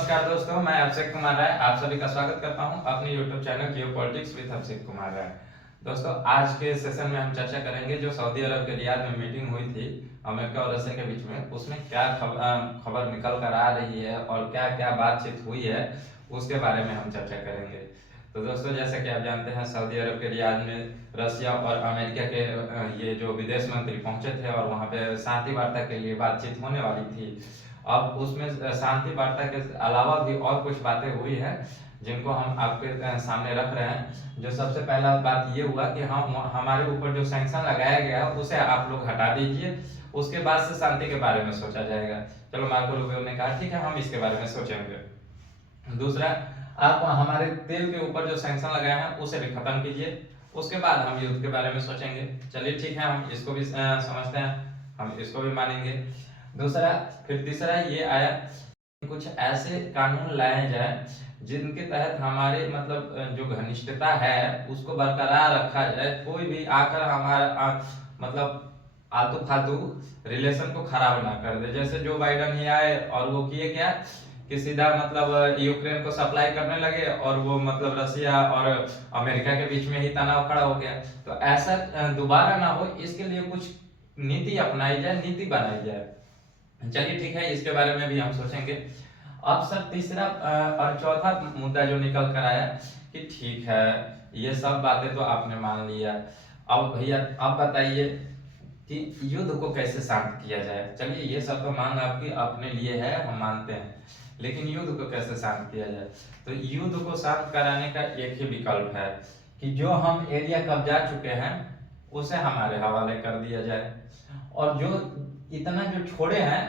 नमस्कार दोस्तों, मैं अभिषेक कुमार राय आप सभी का स्वागत करता हूं अपने YouTube channel geo politics with Abhishek Kumar Rai. दोस्तों, आज के सेशन में हम चर्चा करेंगे जो सऊदी अरब के रियाद में मीटिंग हुई थी अमेरिका और रशिया के बीच में, उसमें क्या खबर निकल कर आ रही है और क्या क्या बातचीत हुई है उसके बारे में हम चर्चा करेंगे। तो दोस्तों, जैसे कि आप जानते हैं, सऊदी अरब के रियाद में रशिया और अमेरिका के ये जो विदेश मंत्री पहुंचे थे और वहां पे शांति वार्ता के लिए बातचीत होने वाली थी। अब उसमें शांति वार्ता के अलावा भी और कुछ बातें हुई है जिनको हम आपके सामने रख रहे हैं। जो सबसे पहला बात ये हुआ कि हम हमारे ऊपर जो सैंक्शन लगाया गया उसे आप लोग हटा दीजिए, उसके बाद से शांति के बारे में सोचा जाएगा। चलो, मार्को रूबियो ने कहा ठीक है, हम इसके बारे में सोचेंगे। दूसरा, आप हमारे तेल के ऊपर जो सैंक्शन लगाए हैं उसे भी खत्म कीजिए, उसके बाद हम युद्ध के बारे में सोचेंगे। चलिए ठीक है, हम इसको भी समझते हैं, हम इसको भी मानेंगे। दूसरा, फिर तीसरा ये आया कुछ ऐसे कानून लाए जाए जिनके तहत हमारे मतलब जो घनिष्ठता है उसको बरकरार रखा जाए, कोई भी आकर हमारा मतलब आलतू फालतू रिलेशन को खराब ना कर दे। जैसे जो बाइडन ही आए और वो किए क्या कि सीधा मतलब यूक्रेन को सप्लाई करने लगे और वो मतलब रशिया और अमेरिका के बीच में ही तनाव खड़ा हो गया। तो ऐसा दोबारा ना हो, इसके लिए कुछ नीति अपनाई जाए, नीति बनाई जाए। चलिए ठीक है, इसके बारे में भी हम सोचेंगे। अब सर तीसरा और चौथा मुद्दा जो निकल कर आया कि ठीक है, ये सब बातें तो आपने मान लिया, अब भैया अब बताइए कि युद्ध को कैसे शांत किया जाए। चलिए, ये सब तो मांग आपकी अपने लिए है, हम मानते हैं, लेकिन युद्ध को कैसे शांत किया जाए। तो युद्ध को शांत कराने का एक ही विकल्प है कि जो हम एरिया कब्जा चुके हैं उसे हमारे हवाले कर दिया जाए, और जो इतना जो छोड़े हैं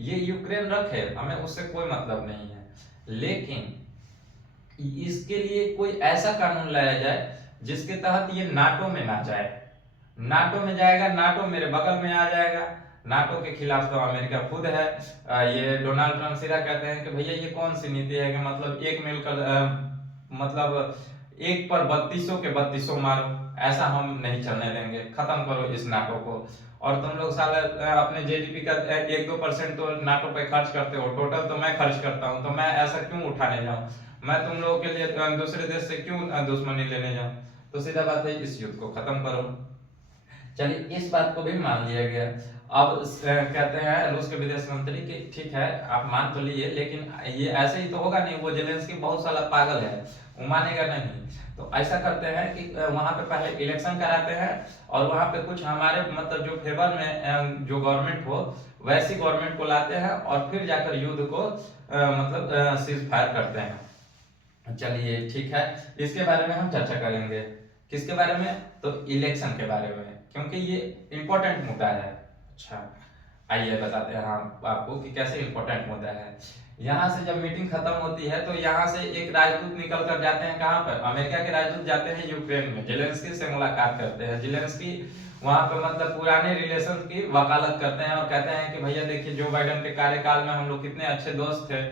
ये यूक्रेन रखे, हमें उससे कोई मतलब नहीं है, लेकिन इसके लिए कोई ऐसा कानून लाया जाए जिसके तहत ये नाटो में ना जाए। नाटो में जाएगा, नाटो मेरे बगल में आ जाएगा। नाटो के खिलाफ तो अमेरिका खुद है। ये डोनाल्ड ट्रंप सीधा कहते हैं कि भैया ये कौन सी नीति है कि मतलब एक मिलकर मतलब एक पर 3200 के 3200 मारो, ऐसा हम नहीं चलने देंगे, खत्म करो इस नाटो को। और तुम लोग साले अपने जीडीपी का 1-2% तो नाटो पे खर्च करते हो, टोटल तो मैं खर्च करता हूँ, तो मैं ऐसा क्यों उठाने जाऊँ, मैं तुम लोगों के लिए दूसरे देश से क्यों दुश्मनी लेने जाऊँ। तो सीधा बात है, इस युद्ध को खत्म करो। चलिए, इस बात को भी मान लिया गया। अब कहते हैं रूस के विदेश मंत्री कि ठीक है, आप मान तो लिए, लेकिन ये ऐसे ही तो होगा नहीं, वो जेलेंस्की बहुत सारा पागल है, वो मानेगा नहीं। तो ऐसा करते हैं कि वहां पे पहले इलेक्शन कराते हैं और वहां पे कुछ हमारे मतलब जो फेवर में जो गवर्नमेंट हो वैसी गवर्नमेंट को लाते हैं और फिर जाकर युद्ध को मतलब सीज फायर करते हैं। चलिए ठीक है, इसके बारे में हम चर्चा करेंगे। किसके बारे में? तो इलेक्शन के बारे में, क्योंकि ये इंपॉर्टेंट मुद्दा है। अच्छा, आइए बताते हैं हम आपको कि कैसे इंपॉर्टेंट मुद्दा है। यहाँ से जब मीटिंग खत्म होती है तो यहाँ से एक राजदूत निकल कर जाते हैं, कहाँ पर? अमेरिका के राजदूत जाते हैं यूक्रेन में, जेलेंस्की से मुलाकात करते हैं। जेलेंस्की वहां पे मतलब पुराने रिलेशन की वकालत करते हैं और कहते हैं कि भैया देखिए, जो बाइडन के कार्यकाल में हम लोग कितने अच्छे दोस्त थे,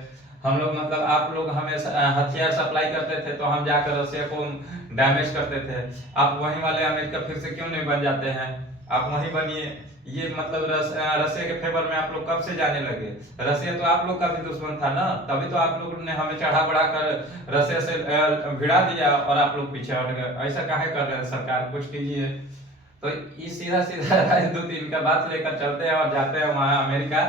हम लोग मतलब आप लोग हमें हथियार सप्लाई करते थे तो हम जाकर रशिया को डैमेज करते थे, आप वहीं वाले अमेरिका फिर से क्यों नहीं बन जाते हैं, आप वहीं बनिए। ये मतलब रशिया के फेवर में आप लोग कब से जाने लगे? रशिया तो आप लोग का भी दुश्मन था ना, तभी तो आप लोग ने हमें चढ़ा बढ़ा कर रशिया से भिड़ा दिया और आप लोग पीछे हट गए। ऐसा काहे कर रहे हैं सरकार, कुछ कीजिए। तो ये सीधा सीधा राजदूत इनका बात लेकर चलते हैं और जाते हैं वहां अमेरिका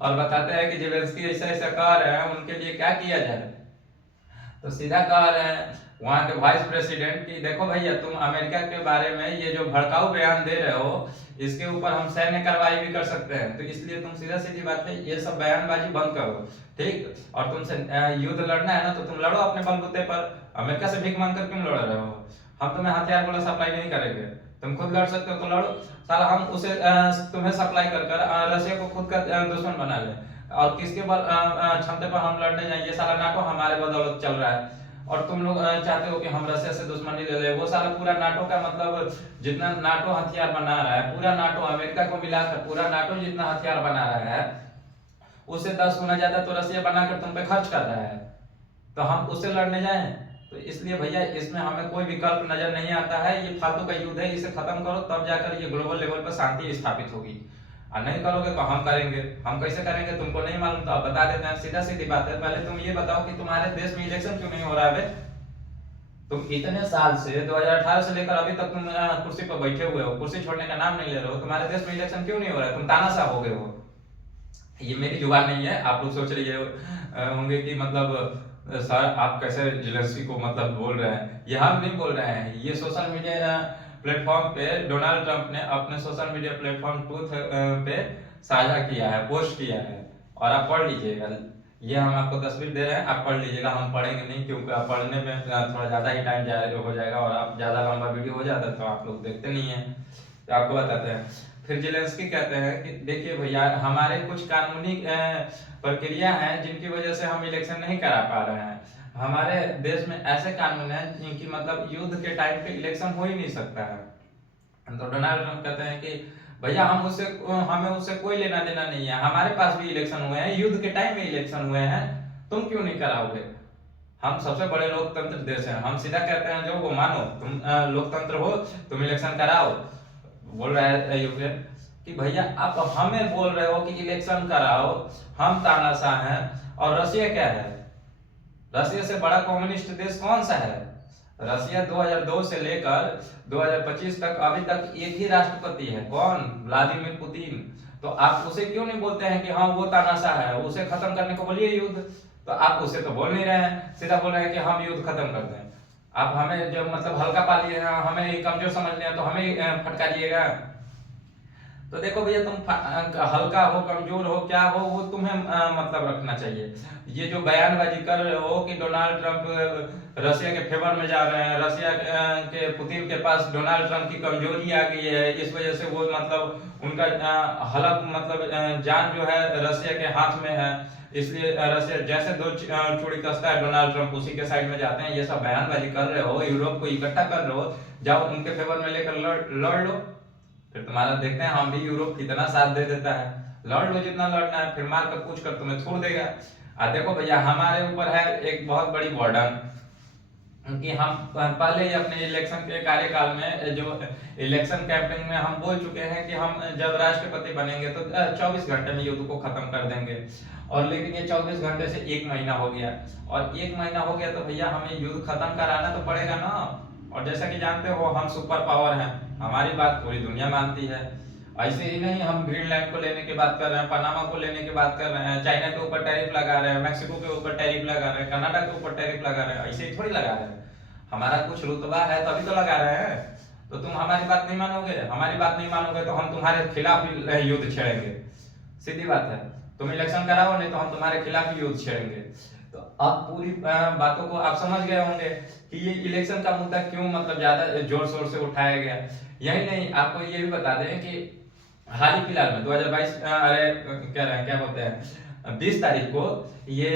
और बताते हैं कि जेलेंस्की ऐसा ऐसा कह रहे हैं, उनके लिए क्या किया जाए। तो सीधा कह रहे हैं वहां के वाइस प्रेसिडेंट कि देखो भैया, तुम अमेरिका के बारे में ये जो भड़काऊ बयान दे रहे हो इसके ऊपर हम सैन्य कार्रवाई भी कर सकते हैं, तो इसलिए तुम सीधा सीधी बात है ये सब बयानबाजी बंद करो, ठीक? और तुमसे युद्ध लड़ना है ना तो तुम लड़ो अपने बलबूते पर, अमेरिका से भीख मांग कर क्यों लड़ रहे हो? हम तुम्हें हथियार गोला सप्लाई नहीं करेंगे, तुम खुद लड़ सकते हो तो लड़ो। साला हम उसे तुम्हें सप्लाई कर रशिया को खुद का दुश्मन बना ले, और किसके बल क्षमता पर हम लड़ने जाएं? ये साला नाटो हमारे बदौलत चल रहा है और तुम लोग चाहते हो कि हम रशिया से दुश्मनी ले ले। वो साला पूरा नाटो का मतलब जितना नाटो हथियार बना रहा है, पूरा नाटो अमेरिका को मिलाकर पूरा नाटो जितना हथियार बना रहा है उससे 10 गुना ज्यादा तो रशिया बनाकर तुम पे खर्च कर रहा है, तो हम उससे लड़ने जाएं? तो इसलिए भैया इसमें हमें कोई विकल्प नजर नहीं आता है, ये फालतू का युद्ध है, इसे खत्म करो तब जाकर ये ग्लोबल लेवल पर शांति स्थापित होगी। और नहीं करोगे तो हम करेंगे। हम कैसे करेंगे तुमको नहीं मालूम तो आप बता देते हैं, सीधा सीधी बात है। पहले तुम ये बताओ कि तुम्हारे देश में इलेक्शन क्यों नहीं हो रहा है? तुम इतने साल से 2018 से लेकर अभी तक तुम कुर्सी पर बैठे हुए हो, कुर्सी छोड़ने का नाम नहीं ले रहे हो, तुम्हारे देश में इलेक्शन क्यों नहीं हो रहा है? तुम तानाशाह हो गए हो। ये मेरी जुबान नहीं है, आप लोग सोच रहे होंगे कि मतलब सर आप कैसे जेलेंस्की को मतलब बोल रहे हैं। ये हम नहीं बोल रहे हैं, ये सोशल मीडिया प्लेटफॉर्म पे डोनाल्ड ट्रंप ने अपने सोशल मीडिया प्लेटफॉर्म ट्रूथ पे साझा किया है, पोस्ट किया है, और आप पढ़ लीजिएगा। ये हम आपको तस्वीर दे रहे हैं, आप पढ़ लीजिएगा। हम पढ़ेंगे नहीं क्योंकि आप पढ़ने में थोड़ा ज्यादा ही टाइम हो जाएगा, और आप ज्यादा लंबा वीडियो हो जाता है तो आप लोग देखते नहीं है, तो आपको बताते हैं। फिर जेलेंस्की कहते हैं कि देखिए भैया, हमारे कुछ कानूनी प्रक्रिया हैं जिनकी वजह से हम इलेक्शन नहीं करा पा रहे हैं। हमारे देश में ऐसे कानून हैं जिनकी मतलब युद्ध के टाइम पे इलेक्शन हो ही नहीं सकता है। तो डोनाल्ड ट्रंप कहते हैं कि भैया हमें उससे कोई लेना देना नहीं है, हमारे पास भी इलेक्शन हुए हैं, युद्ध के टाइम में इलेक्शन हुए हैं, तुम क्यों नहीं कराओगे? हम सबसे बड़े लोकतंत्र देश हैं, हम सीधा कहते हैं जो वो मानो, तुम लोकतंत्र हो, तुम इलेक्शन कराओ। बोल रहा है यूक्रेन कि भैया आप हमें बोल रहे हो कि इलेक्शन कराओ, हम तानाशाह हैं, और रशिया क्या है? रशिया से बड़ा कम्युनिस्ट देश कौन सा है? रशिया 2002 से लेकर 2025 तक अभी तक एक ही राष्ट्रपति है, कौन? Vladimir Putin. तो आप उसे क्यों नहीं बोलते हैं कि हाँ वो तानाशाह है, उसे खत्म करने को बोलिए युद्ध। तो आप उसे तो बोल नहीं रहे हैं, सीधा बोल रहे हैं कि हम युद्ध खत्म कर दें। आप हमें जो मतलब हल्का पा लिए हैं, हमें कमजोर समझ लिया, तो हमें फटकारिएगा। तो देखो भैया, तुम हल्का हो कमजोर हो क्या हो वो तुम्हें मतलब रखना चाहिए। ये जो बयानबाजी कर रहे हो कि डोनाल्ड ट्रंप रशिया के फेवर में जा रहे हैं, रशिया के पुतिन के पास डोनाल्ड ट्रंप की कमजोरी आ गई है, इस वजह से वो मतलब उनका हलक मतलब जान जो है रशिया के हाथ में है, इसलिए रशिया जैसे दो चूड़ी कसता है डोनाल्ड ट्रंप उसी के साइड में जाते हैं। ये सब बयानबाजी कर रहे हो, यूरोप को इकट्ठा कर रहे हो, जाओ उनके फेवर में लेकर लड़ लो। फिर तुम्हारा देखते हैं हम भी यूरोप कितना साथ दे देता है। लड़ लो जितना लड़ना है, फिर मार कर पूछ कर तुम्हें छोड़ देगा। देखो भैया, हमारे ऊपर है एक बहुत बड़ी बर्डन कि हम पहले ही अपने इलेक्शन के कार्यकाल में जो इलेक्शन कैंपेन में हम बोल चुके हैं कि हम जब राष्ट्रपति बनेंगे तो 24 घंटे में युद्ध को खत्म कर देंगे। और लेकिन ये 24 घंटे से 1 महीना हो गया, और 1 महीना हो गया तो भैया हमें युद्ध खत्म कराना तो पड़ेगा ना। और जैसा कि जानते हो हम सुपर पावर हैं, हमारी बात पूरी दुनिया मानती है। ऐसे ही नहीं हम ग्रीनलैंड को लेने की बात कर रहे हैं, पनामा को लेने की बात कर रहे हैं, चाइना के ऊपर टैरिफ लगा रहे हैं, मैक्सिको के ऊपर टैरिफ लगा रहे हैं, कनाडा के ऊपर टैरिफ लगा रहे हैं, ऐसे ही थोड़ी लगा रहे हैं। हमारा कुछ रुतबा है तभी तो लगा रहे हैं। तो तुम हमारी बात नहीं मानोगे, हमारी बात नहीं मानोगे तो हम तुम्हारे खिलाफ युद्ध छेड़ेंगे। सीधी बात है, तुम इलेक्शन कराओ नहीं तो हम तुम्हारे खिलाफ युद्ध छेड़ेंगे। तो अब पूरी बातों को आप समझ गए होंगे कि ये इलेक्शन का मुद्दा क्यों मतलब ज्यादा जोर शोर से उठाया गया। यही नहीं, आपको ये भी बता दें कि हाल ही फिलहाल में 2022 क्या बोलते हैं 20 तारीख को ये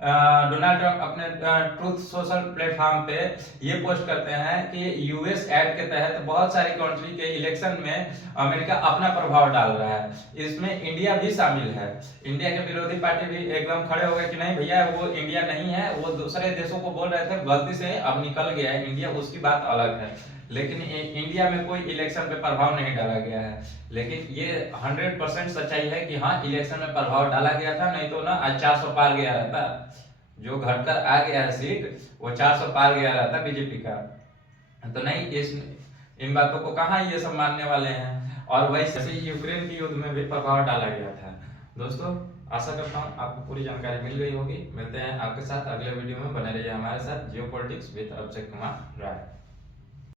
डोनाल्ड ट्रंप अपने ट्रूथ सोशल प्लेटफॉर्म पे ये पोस्ट करते हैं कि यूएस एड के तहत बहुत सारी कंट्री के इलेक्शन में अमेरिका अपना प्रभाव डाल रहा है, इसमें इंडिया भी शामिल है। इंडिया के विरोधी पार्टी भी एकदम खड़े हो गए कि नहीं भैया वो इंडिया नहीं है, वो दूसरे देशों को बोल रहे थे, गलती से अब निकल गया है इंडिया, उसकी बात अलग है। लेकिन इंडिया में कोई इलेक्शन पे प्रभाव नहीं डाला गया है। लेकिन ये 100% सच्चाई है कि हाँ इलेक्शन में प्रभाव डाला गया था, नहीं तो ना आज 400 पार गया रहता। जो घटकर आ गया है सीट वो 400 पार गया रहता बीजेपी का। तो नहीं, इन बातों को कहाँ ये सब मानने वाले हैं। और वैसे ही यूक्रेन की युद्ध में भी प्रभाव डाला गया था। दोस्तों आशा करता हूँ आपको पूरी जानकारी मिल गई होगी। मिलते हैं आपके साथ अगले वीडियो में, बने रहिए हमारे साथ। Geopolitics with Abhishek Kumar Rai.